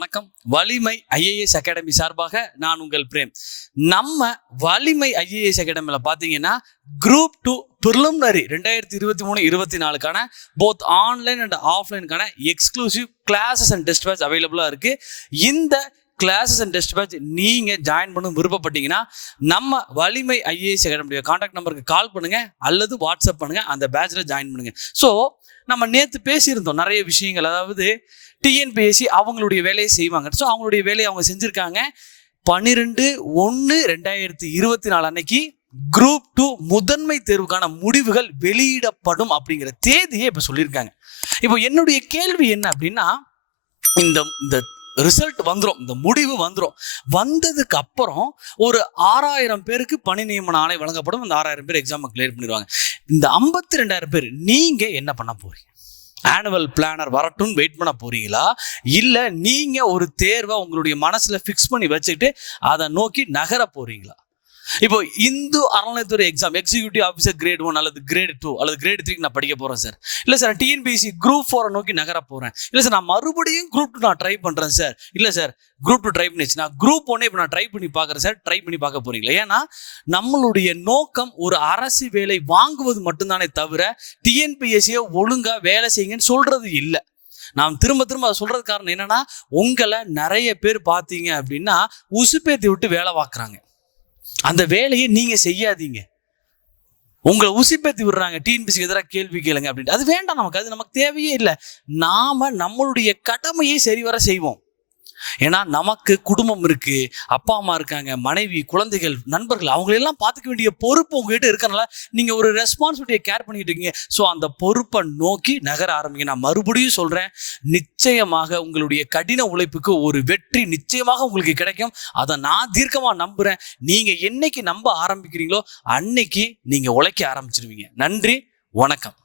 வணக்கம். வலிமை IAS academy சார்பாக நான் உங்கள் பிரேம். நம்ம வலிமை ஐஏஎஸ் அகாடமியில் பார்த்தீங்கன்னா group 2 preliminary 2023-24 both online and ஆஃப்லைனுக்கான exclusive classes and test batch அவைலபிளாக இருக்குது. இந்த கிளாஸஸ் அண்ட் டெஸ்ட் பேட்ச் நீங்கள் ஜாயின் பண்ண விருப்பப்பட்டீங்கன்னா நம்ம வலிமை ஐஏஎஸ் அகாடமியோட கான்டாக்ட் நம்பருக்கு கால் பண்ணுங்கள் அல்லது வாட்ஸ்அப் பண்ணுங்கள், அந்த பேட்சில் ஜாயின் பண்ணுங்கள். ஸோ நம்ம நேற்று பேசியிருந்தோம் நிறைய விஷயங்கள். அதாவது டிஎன்பிஎஸ்சி அவங்களுடைய வேலையை செய்வாங்க. ஸோ அவங்களுடைய வேலையை அவங்க செஞ்சுருக்காங்க. 12/1/2024 அன்னைக்கு குரூப் 2 முதன்மை தேர்வுக்கான முடிவுகள் வெளியிடப்படும் அப்படிங்கிற தேதியை இப்போ சொல்லியிருக்காங்க. இப்போ என்னுடைய கேள்வி என்ன அப்படின்னா, இந்த ரிசல்ட் வந்துடும், இந்த முடிவு வந்துடும். வந்ததுக்கு அப்புறம் ஒரு 6000 பேருக்கு பணி நியமன ஆணை வழங்கப்படும். அந்த 6000 பேர் எக்ஸாமை கிளியர் பண்ணிடுவாங்க. இந்த 52,000 பேர் நீங்க என்ன பண்ண போறீங்க? ஆனுவல் பிளானர் வரட்டும்னு வெயிட் பண்ண போறீங்களா, இல்ல நீங்க ஒரு தேர்வை உங்களுடைய மனசுல ஃபிக்ஸ் பண்ணி வச்சுக்கிட்டு அதை நோக்கி நகர போறீங்களா? இப்போ இந்து அறநிலையத்துறை எக்ஸாம் எக்ஸிக்யூட்டிவ் ஆஃபீஸர் கிரேட் 1 அல்லது கிரேட் 2 அல்லது கிரேட் 3 நான் படிக்க போறேன் சார். இல்லை சார் டிஎன்பிஎஸ்சி குரூப் 4 நோக்கி நகர போறேன். இல்லை சார் நான் மறுபடியும் குரூப் 2 நான் ட்ரை பண்றேன் சார். இல்லை சார் குரூப் 2 ட்ரை பண்ணிச்சு, நான் குரூப் 1 இப்போ நான் ட்ரை பண்ணி பார்க்குறேன் சார். ட்ரை பண்ணி பார்க்க போறீங்களா? ஏன்னா நம்மளுடைய நோக்கம் ஒரு அரசு வேலை வாங்குவது மட்டும்தானே தவிர டிஎன்பிஎஸ்சியை ஒழுங்கா வேலை செய்யுங்கன்னு சொல்றது இல்லை. நாம் திரும்ப அதை சொல்றது காரணம் என்னன்னா, உங்களை நிறைய பேர் பார்த்தீங்க அப்படின்னா உசுப்பேத்தி விட்டு வேலை பார்க்குறாங்க. அந்த வேலையை நீங்க செய்யாதீங்க. உங்களை உசிப்பேத்தி விடுறாங்க, டிஎன்பிஎஸ்சிக்கு எதிராக கேள்வி கேளுங்க அப்படின்ட்டு. அது வேண்டாம், அது நமக்கு தேவையே இல்லை. நாம நம்மளுடைய கடமையை சரிவர செய்வோம். ஏன்னா நமக்கு குடும்பம் இருக்கு, அப்பா அம்மா இருக்காங்க, மனைவி, குழந்தைகள், நண்பர்கள், அவங்களெல்லாம் பார்த்துக்க வேண்டிய பொறுப்பு உங்ககிட்ட இருக்கனால நீங்க ஒரு ரெஸ்பான்சிபிலிட்டியை கேர் பண்ணிட்டு இருக்கீங்க. ஸோ அந்த பொறுப்பை நோக்கி நகர ஆரம்பிங்க. நான் மறுபடியும் சொல்றேன், நிச்சயமாக உங்களுடைய கடின உழைப்புக்கு ஒரு வெற்றி நிச்சயமாக உங்களுக்கு கிடைக்கும். அதை நான் தீர்க்கமா நம்புறேன். நீங்க என்னைக்கு நம்ப ஆரம்பிக்கிறீங்களோ அன்னைக்கு நீங்க உழைக்க ஆரம்பிச்சிருவீங்க. நன்றி, வணக்கம்.